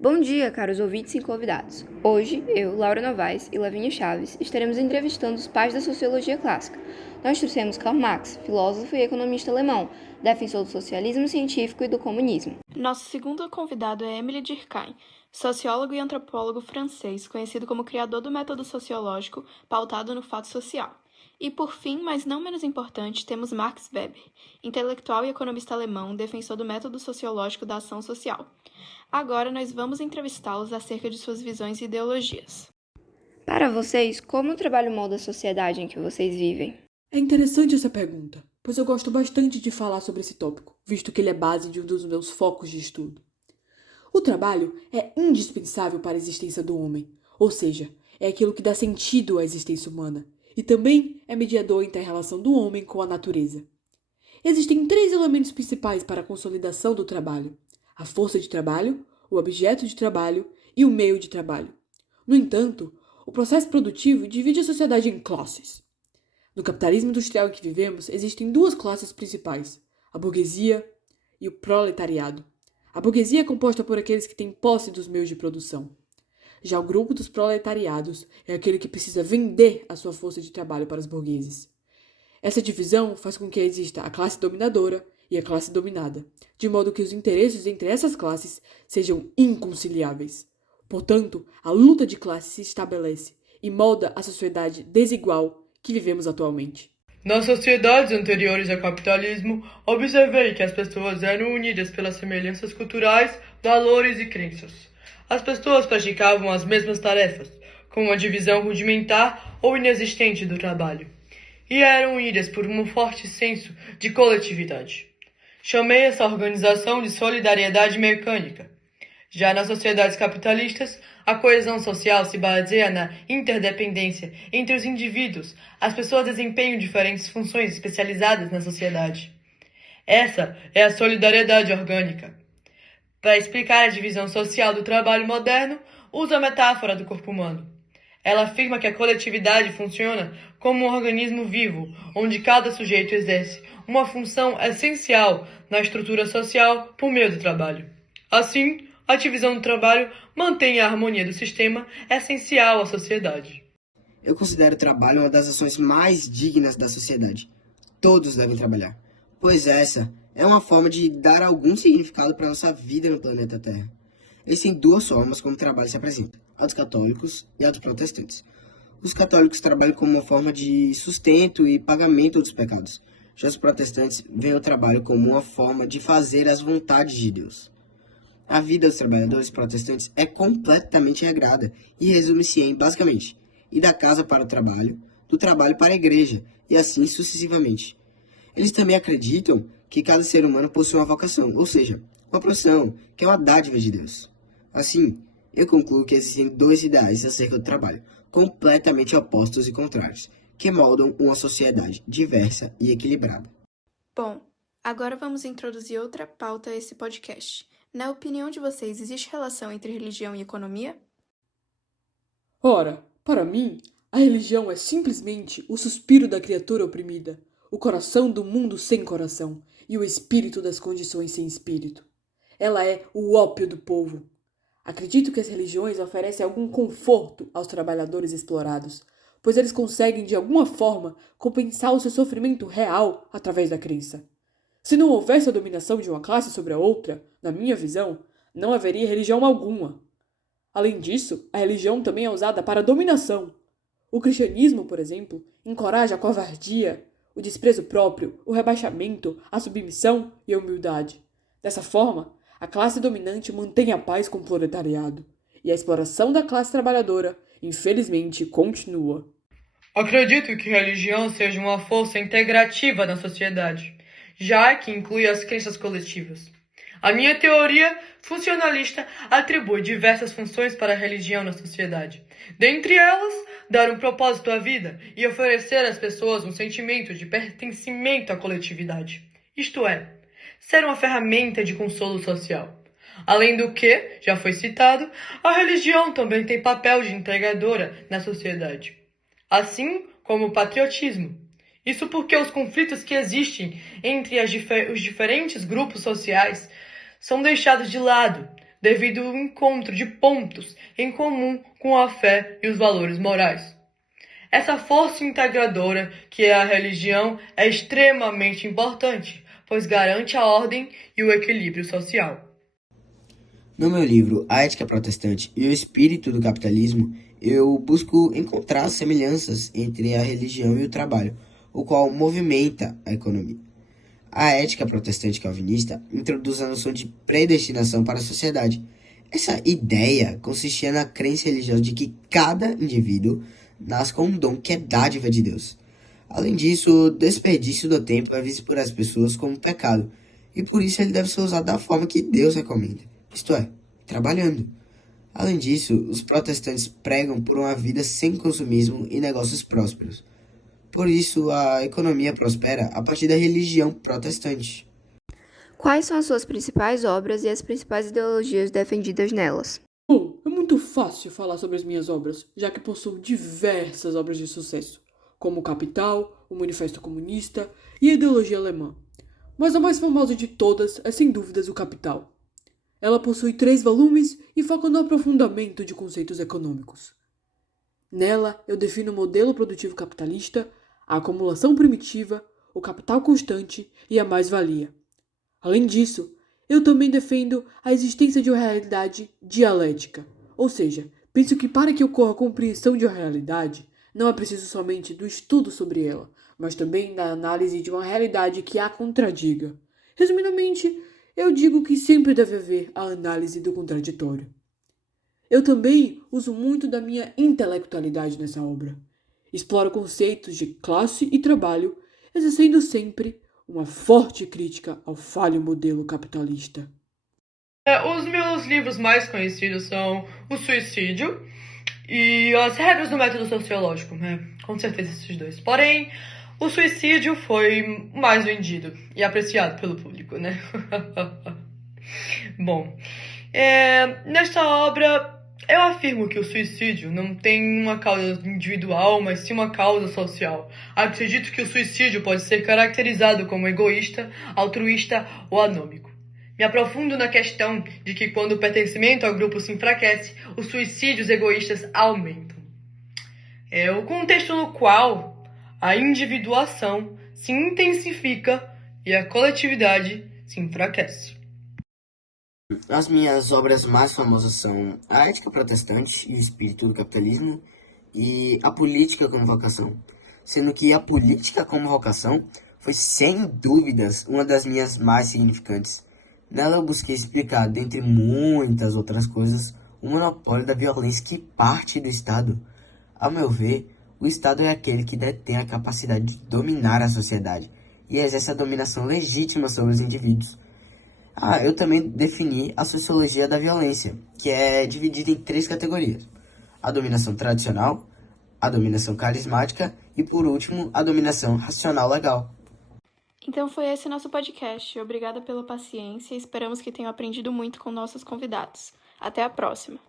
Bom dia, caros ouvintes e convidados. Hoje, eu, Laura Novaes e Lavínia Chaves estaremos entrevistando os pais da sociologia clássica. Nós trouxemos Karl Marx, filósofo e economista alemão, defensor do socialismo científico e do comunismo. Nosso segundo convidado é Émile Durkheim, sociólogo e antropólogo francês, conhecido como criador do método sociológico pautado no fato social. E por fim, mas não menos importante, temos Max Weber, intelectual e economista alemão, defensor do método sociológico da ação social. Agora nós vamos entrevistá-los acerca de suas visões e ideologias. Para vocês, como o trabalho molda a sociedade em que vocês vivem? É interessante essa pergunta, pois eu gosto bastante de falar sobre esse tópico, visto que ele é base de um dos meus focos de estudo. O trabalho é indispensável para a existência do homem, ou seja, é aquilo que dá sentido à existência humana, e também é mediador entre a relação do homem com a natureza. Existem 3 elementos principais para a consolidação do trabalho: a força de trabalho, o objeto de trabalho e o meio de trabalho. No entanto, o processo produtivo divide a sociedade em classes. No capitalismo industrial em que vivemos, existem 2 classes principais: a burguesia e o proletariado. A burguesia é composta por aqueles que têm posse dos meios de produção. Já o grupo dos proletariados é aquele que precisa vender a sua força de trabalho para os burgueses. Essa divisão faz com que exista a classe dominadora e a classe dominada, de modo que os interesses entre essas classes sejam inconciliáveis. Portanto, a luta de classe se estabelece e molda a sociedade desigual que vivemos atualmente. Nas sociedades anteriores ao capitalismo, observei que as pessoas eram unidas pelas semelhanças culturais, valores e crenças. As pessoas praticavam as mesmas tarefas, com a divisão rudimentar ou inexistente do trabalho, e eram unidas por um forte senso de coletividade. Chamei essa organização de solidariedade mecânica. Já nas sociedades capitalistas, a coesão social se baseia na interdependência entre os indivíduos. As pessoas desempenham diferentes funções especializadas na sociedade. Essa é a solidariedade orgânica. Para explicar a divisão social do trabalho moderno, uso a metáfora do corpo humano. Ela afirma que a coletividade funciona como um organismo vivo, onde cada sujeito exerce uma função essencial na estrutura social por meio do trabalho. Assim, a divisão do trabalho mantém a harmonia do sistema essencial à sociedade. Eu considero o trabalho uma das ações mais dignas da sociedade. Todos devem trabalhar, pois essa é uma forma de dar algum significado para a nossa vida no planeta Terra. Existem 2 formas como o trabalho se apresenta: a dos católicos e a dos protestantes. Os católicos trabalham como uma forma de sustento e pagamento dos pecados. Já os protestantes veem o trabalho como uma forma de fazer as vontades de Deus. A vida dos trabalhadores protestantes é completamente regrada e resume-se em, basicamente, ir da casa para o trabalho, do trabalho para a igreja, e assim sucessivamente. Eles também acreditam que cada ser humano possui uma vocação, ou seja, uma profissão, que é uma dádiva de Deus. Assim, eu concluo que existem 2 ideais acerca do trabalho, completamente opostos e contrários, que moldam uma sociedade diversa e equilibrada. Bom, agora vamos introduzir outra pauta a esse podcast. Na opinião de vocês, existe relação entre religião e economia? Ora, para mim, a religião é simplesmente o suspiro da criatura oprimida, o coração do mundo sem coração e o espírito das condições sem espírito. Ela é o ópio do povo. Acredito que as religiões oferecem algum conforto aos trabalhadores explorados, pois eles conseguem, de alguma forma, compensar o seu sofrimento real através da crença. Se não houvesse a dominação de uma classe sobre a outra, na minha visão, não haveria religião alguma. Além disso, a religião também é usada para a dominação. O cristianismo, por exemplo, encoraja a covardia, o desprezo próprio, o rebaixamento, a submissão e a humildade. Dessa forma, a classe dominante mantém a paz com o proletariado, e a exploração da classe trabalhadora, infelizmente, continua. Acredito que religião seja uma força integrativa na sociedade, já que inclui as crenças coletivas. A minha teoria funcionalista atribui diversas funções para a religião na sociedade. Dentre elas, dar um propósito à vida e oferecer às pessoas um sentimento de pertencimento à coletividade. Isto é, ser uma ferramenta de consolo social. Além do que, já foi citado, a religião também tem papel de entregadora na sociedade, assim como o patriotismo. Isso porque os conflitos que existem entre os diferentes grupos sociais são deixados de lado, devido ao encontro de pontos em comum com a fé e os valores morais. Essa força integradora que é a religião é extremamente importante, pois garante a ordem e o equilíbrio social. No meu livro A Ética Protestante e o Espírito do Capitalismo, eu busco encontrar semelhanças entre a religião e o trabalho, o qual movimenta a economia. A ética protestante calvinista introduz a noção de predestinação para a sociedade. Essa ideia consistia na crença religiosa de que cada indivíduo nasce com um dom que é dádiva de Deus. Além disso, o desperdício do tempo é visto por as pessoas como um pecado, e por isso ele deve ser usado da forma que Deus recomenda, isto é, trabalhando. Além disso, os protestantes pregam por uma vida sem consumismo e negócios prósperos. Por isso, a economia prospera a partir da religião protestante. Quais são as suas principais obras e as principais ideologias defendidas nelas? Bom, é muito fácil falar sobre as minhas obras, já que possuo diversas obras de sucesso, como o Capital, o Manifesto Comunista e a Ideologia Alemã. Mas a mais famosa de todas é sem dúvidas o Capital. Ela possui 3 volumes e foca no aprofundamento de conceitos econômicos. Nela, eu defino o modelo produtivo capitalista, a acumulação primitiva, o capital constante e a mais-valia. Além disso, eu também defendo a existência de uma realidade dialética, ou seja, penso que para que ocorra a compreensão de uma realidade, não é preciso somente do estudo sobre ela, mas também da análise de uma realidade que a contradiga. Resumidamente, eu digo que sempre deve haver a análise do contraditório. Eu também uso muito da minha intelectualidade nessa obra. Exploro conceitos de classe e trabalho, exercendo sempre uma forte crítica ao falho modelo capitalista. Os meus livros mais conhecidos são O Suicídio e As Regras do Método Sociológico, né? Com certeza esses dois. Porém, O Suicídio foi mais vendido e apreciado pelo público, né? Bom, nesta obra eu afirmo que o suicídio não tem uma causa individual, mas sim uma causa social. Acredito que o suicídio pode ser caracterizado como egoísta, altruísta ou anômico. Me aprofundo na questão de que quando o pertencimento ao grupo se enfraquece, os suicídios egoístas aumentam. É o contexto no qual a individuação se intensifica e a coletividade se enfraquece. As minhas obras mais famosas são A Ética Protestante e o Espírito do Capitalismo e A Política como Vocação, sendo que A Política como Vocação foi sem dúvidas uma das minhas mais significantes. Nela eu busquei explicar, dentre muitas outras coisas, o monopólio da violência que parte do Estado. Ao meu ver, o Estado é aquele que detém a capacidade de dominar a sociedade e exerce a dominação legítima sobre os indivíduos. Eu também defini a sociologia da violência, que é dividida em 3 categorias: a dominação tradicional, a dominação carismática e, por último, a dominação racional legal. Então foi esse nosso podcast. Obrigada pela paciência e esperamos que tenham aprendido muito com nossos convidados. Até a próxima!